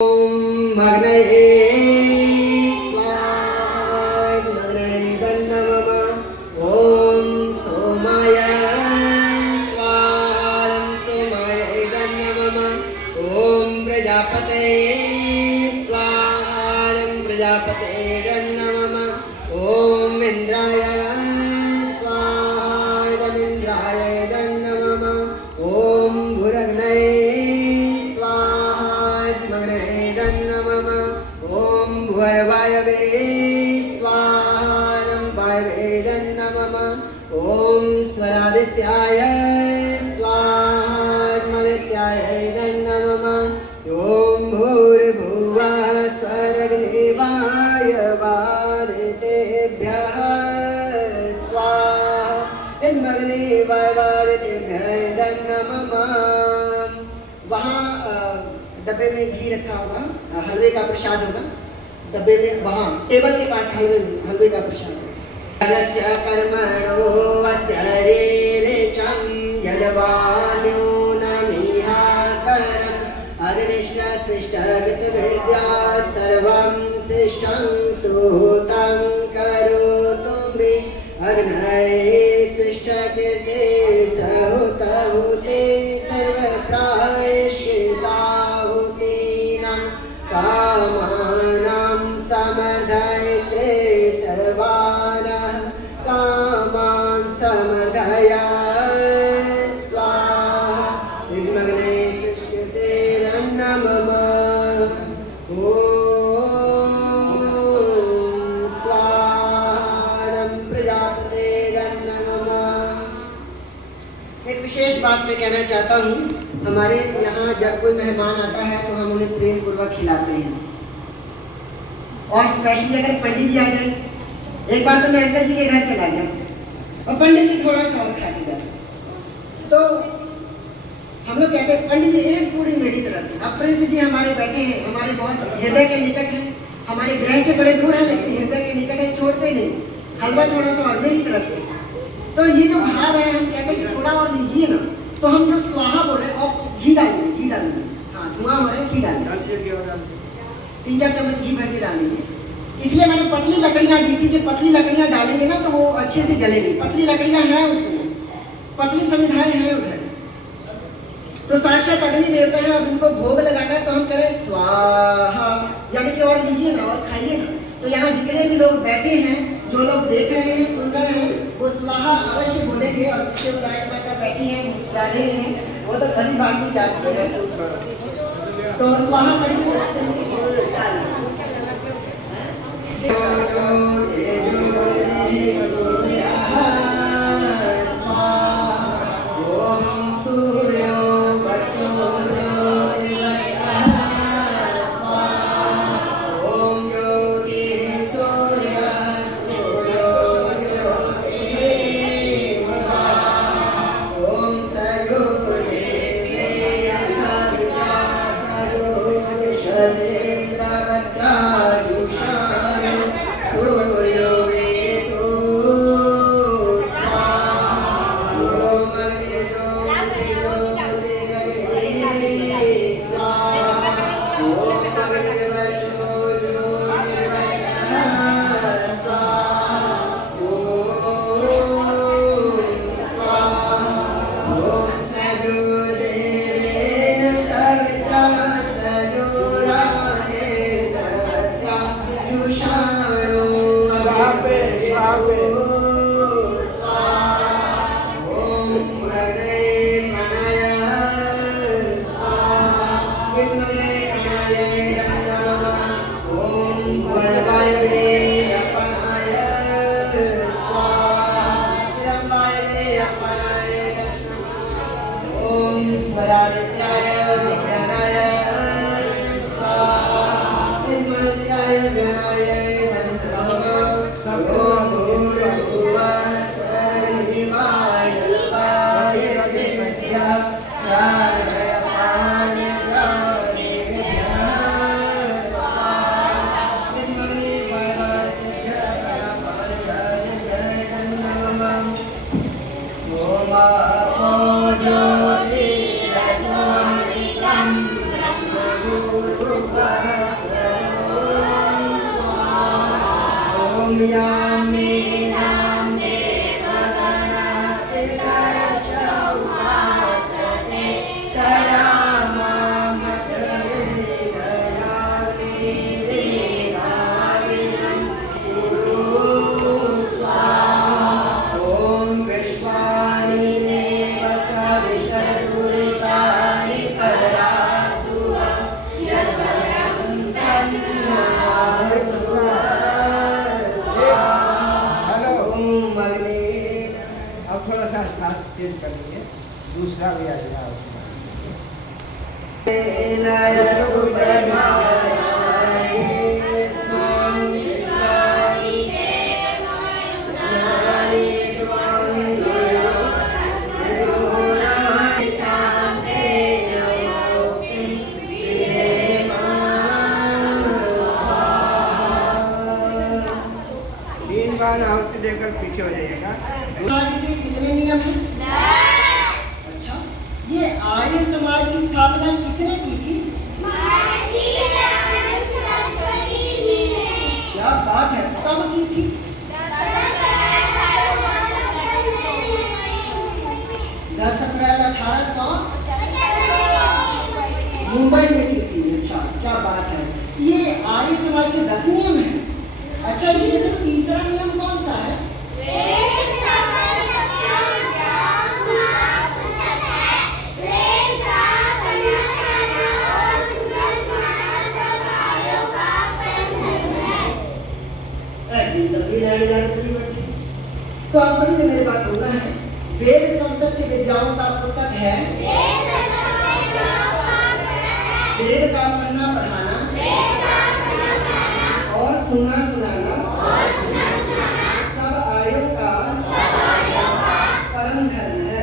मग्नये स्वाहा मग्नये नमः। ॐ सोमाय स्वाहा सोमाय नमः। ॐ प्रजापतये स्वाहा प्रजापतये नमः। ॐ इन्द्राय स्वाहा इन्द्राय नमः। ॐ भूरग्नये वायवे स्वाहा वायवे नमः। ॐ स्वरादित्याय स्वाहा आदित्याय नमः। ॐ भूर्भुवः स्वरग्निवाय वारितेभ्यः स्वाहा इन्मग्निवाय वारितेभ्यः नमः। वहाँ डब्बे में घी रखा होगा, हलवे का प्रसाद होगा डब्बे में, वहाँ टेबल के पास हलवे का प्रसाद है। कर्मणो अध्यरेचम यदवान्यो नमिहा करम अग्निष्ठ स्पृष्ट विद्या सर्वं शिष्टं सुहृतं करोतु मे अग्नये स्पृष्ट कीर्ते सहुतहुते सर्वप्रायश्चित्ताहुतीनां कामानां समर्धयते सर्वान् कामान् समर्धय स्वाहा विद्मग्ने सृष्टिते नमः। ॐ स्वाहा प्रजापते नमः। एक विशेष बात मैं कहना चाहता हूँ, हमारे यहाँ जब कोई मेहमान आता है तो हम उन्हें प्रेम पूर्वक खिलाते हैं, और स्पेशली अगर पंडित जी आ जाए। एक बार तो मैं अंकल जी के घर चला गया और पंडित जी थोड़ा सा और खा के गए, तो हम लोग कहते हैं पंडित जी एक पूरी मेरी तरफ से। अब प्रिंस जी हमारे बैठे हैं, हमारे बहुत हृदय के निकट हैं, हमारे गृह से बड़े दूर हैं लेकिन हृदय के निकट है, छोड़ते नहीं। हलवा थोड़ा सा और मेरी तरफ से। तो ये जो भाव है, हम कहते हैं कि थोड़ा और लीजिए ना, तो हम जो स्वाहा बोल रहे हैं और घी डालेंगे, घी डालेंगे, हाँ धुआं हो रहा है, घी डालेंगे, 3-4 चम्मच घी भर के डालेंगे। इसलिए मैंने पतली लकड़ियाँ दी थी कि पतली लकड़ियाँ डालेंगे ना तो वो अच्छे से जलेंगी। पतली लकड़ियाँ हैं उसमें, पतली संविधाएं हैं उधर, तो साक्षात अग्नि देवता है। अब इनको भोग लगाना है तो हम करें स्वाहा, यानी कि और लीजिए ना और खाइए ना। तो यहाँ जितने भी लोग बैठे हैं, जो लोग देख रहे हैं, सुन रहे हैं, वो स्वाहा अवश्य बोलेंगे। और पीछे विनायक माता बैठी हैं, मुस्कुरा रहे हैं, वो तो भली बात ही जाती है। तो स्वाहा सभी को बोलते हैं। दूसरा भी आ जाएगा। तीन बार आहुति देकर पीछे हो जाइएगा। कितने नियम हैं? अच्छा, ये आर्य समाज की स्थापना किसने की थी? क्या बात है, कब की थी? 10 अप्रैल 1800 मुंबई में की थी। अच्छा, क्या बात है। ये आर्य समाज के 10 नियम हैं। अच्छा, इसमें से तीसरा नियम कौन सा है? तो आप सभी ने मेरी बात बोलना है। वेद संसद की विद्याओं का पुस्तक है वेद का पढ़ना पढ़ाना और सुनना सुनाना सब आर्यों का परम धर्म है।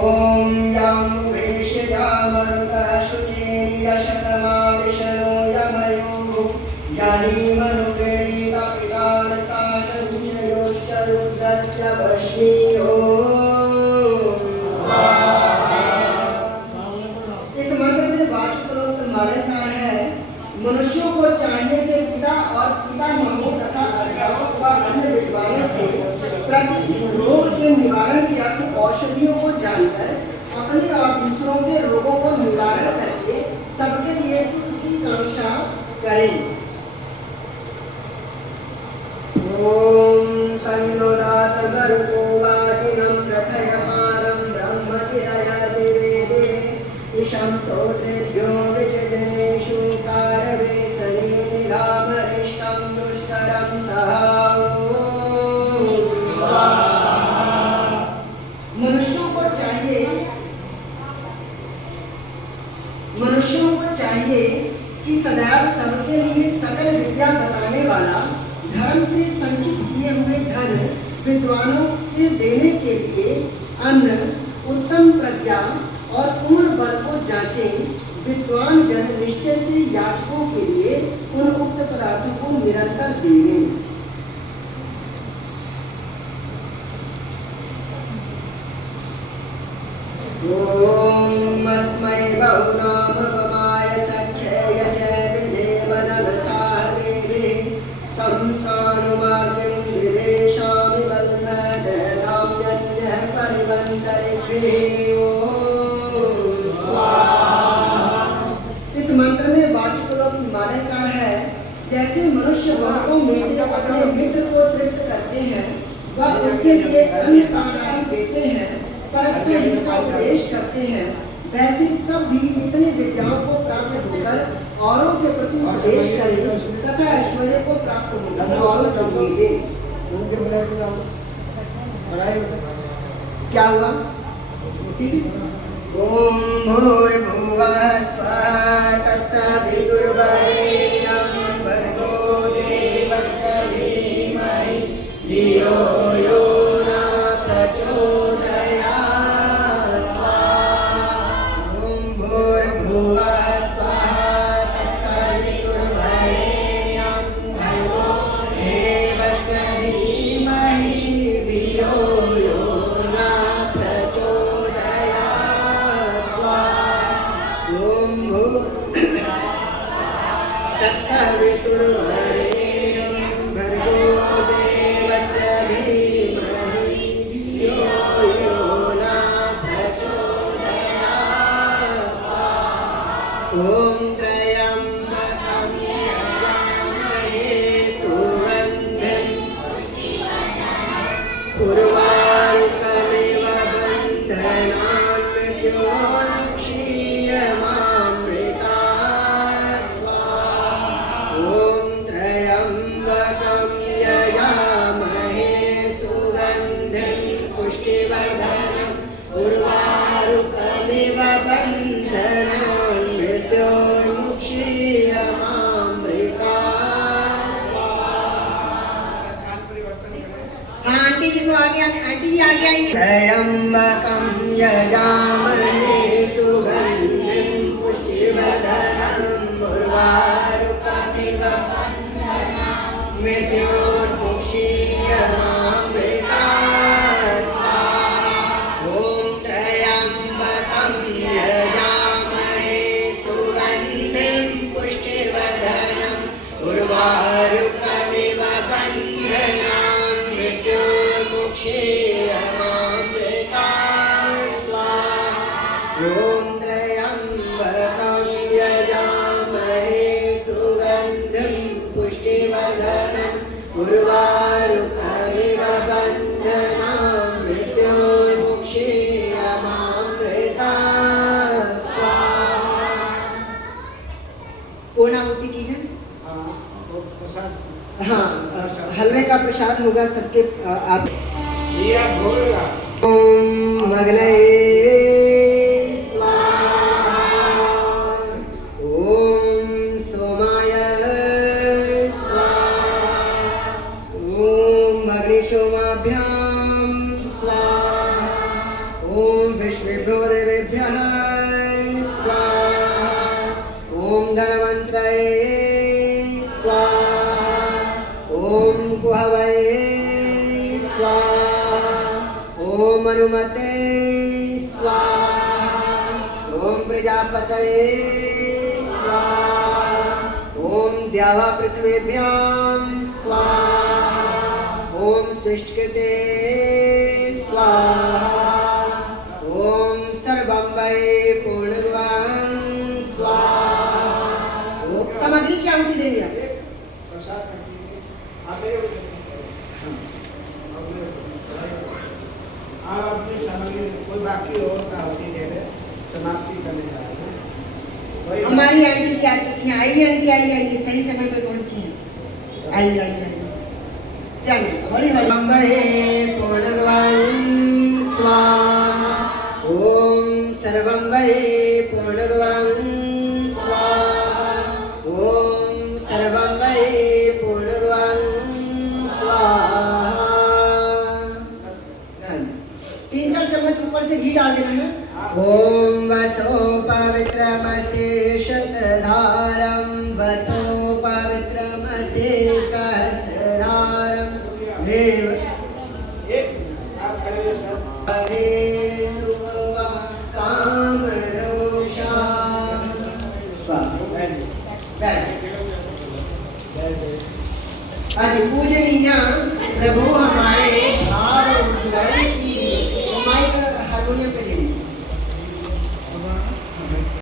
ओम यम वेशयामरुतः शुचेर्यशतमा विष्णो यमयो ज्ञानी मनुप्रणीता पितारस्तानमुञ्जयोश्च रुद्रस्य वश्मी इस मंत्र में वाचक्रोक्त मान्यता है। मनुष्यों को चाहिए कि पिता और पितामहों तथा अध्यापक व अन्य विद्वानों से प्रति रोग के निवारण की अर्थ औषधियों को जानकर अपने और दूसरों के रोगों को निवारण करके सबके लिए सुख की कामना करें। ओम तन्नोदात मरुतो वाजिनं प्रथयमानं ब्रह्मचिदयदिवेदे विषं स्तोत्रेभ्यो विचिजनेषु कारवेसने निरामरिष्टं दुष्करं सहा। मनुष्यों को चाहिए कि सदैव सबके लिए सकल विद्या बताने वाला धर्म से संचित किए हुए धन विद्वानों के देने के लिए अन्न उत्तम प्रज्ञा और पूर्ण बल को जांचें। विद्वान जन निश्चय से याचकों के लिए उन उक्त पदार्थों को निरंतर देवें। ओम अस्मै बहुनामपमाय सख्यय देवनमसाहवे संसानुमार्गं विदेशामि बन्धनाम्यन्यः परिबन्धरिभ्ये ओम स्वाहा। इस मंत्र में वाचक्रोक्त मान्यता है। जैसे मनुष्य बहुतों में से अपने मित्र को तृप्त करते हैं व उसके लिए अन्य आहार देते हैं, परस्पर हित का उपदेश करते हैं, वैसे सब भी इतनी विद्याओं को प्राप्त होकर औरों के प्रति उपदेश करें तथा ऐश्वर्य को प्राप्त होकर औरों को दें। क्या हुआ? ठीक है। ओम भूर्भुवः स्वः तत्सवितुर्वरेण्यं भर्गो देवस्य धीमहि धियो यो न प्रचोदयात् स्वाहा। ओम भूर्भुवः स्वः तत्सवितुर्वरेण्यं भर्गो देवस्य धीमहि धियो यो न प्रचोदयात्। तत्सवितुर्वरेण्यं भर्गो देवस्य धीमहि धियो यो न प्रचोदयात्। ॐ त्र्यम्बकं यजामहे सुगन्धिं उर्वारुकमिव बन्धनान् मृत्योर्मुक्षीयमामृतात् स्वाहा। ॐ त्र्यम्बकं यजामहे सुगन्धिं पुष्टिवर्धनम् उर्वारुकमिव बन्धनान् मृत्योर्मुक्षीयमामृतात् स्वाहा। आंटी जी को आगे आंटी जी आगे आइए। त्र्यम्बकं यजामहे सुगन्धिं पुष्टिवर्धनम् उर्वारुकमिव बन्धनान् मृत्योर्मुक्षीयमामृतात् स्वाहा। ॐ त्र्यम्बकं यजामहे सुगन्धिं पुष्टिवर्धनम् उर्वारुकमिव बन्धनान् मृत्योर्मुक्षीयमामृतात् स्वाहा। ॐ त्र्यम्बकं यजामहे सुगन्धिं पुष्टिवर्धनम् उर्वारुकमिव बन्धनान् मृत्योर्मुक्षीयमामृतात् स्वाहा। पूर्णाहुति कीजिए। हाँ, हलवे का प्रसाद होगा सबके आप। ओम अग्नये स्वाहा। ओम सोमाय स्वाहा। ओम अग्निशोमाभ्यां स्वाहा। ओम विश्वेभ्यो देवेभ्यः स्वाहा। ओम धनवन्त्रये स्वाहा। ओम कुहवये स्वाहा। ओम अनुमते स्वाहा। ओम प्रजापतये स्वाहा। ओम द्यावा पृथ्वीभ्यां स्वाहा। ओम सृष्टिकृते स्वाहा। ओम सर्वं वै पूर्णगुवां स्वाहा। ओम सामग्री की आहुति देंगे आप। आप अपनी सामग्री कोई बाकी हो तो होती दे दे, समाप्ति करने जा रहे हैं। हमारी आंटी जी आ चुकी हैं। आइए आंटी, आइए आइए, सही समय पे पहुंची हैं। आइए आइए आइए, चलिए हौली हौली। अम्बे पूर्णगवां स्वाहा। ओम सर्वं वै पूर्णगवां स्वाहा। ओम सर्वं वै पूर्णगवां स्वाहा। 3-4 चम्मच ऊपर से घी डाल देना है। ओम वसो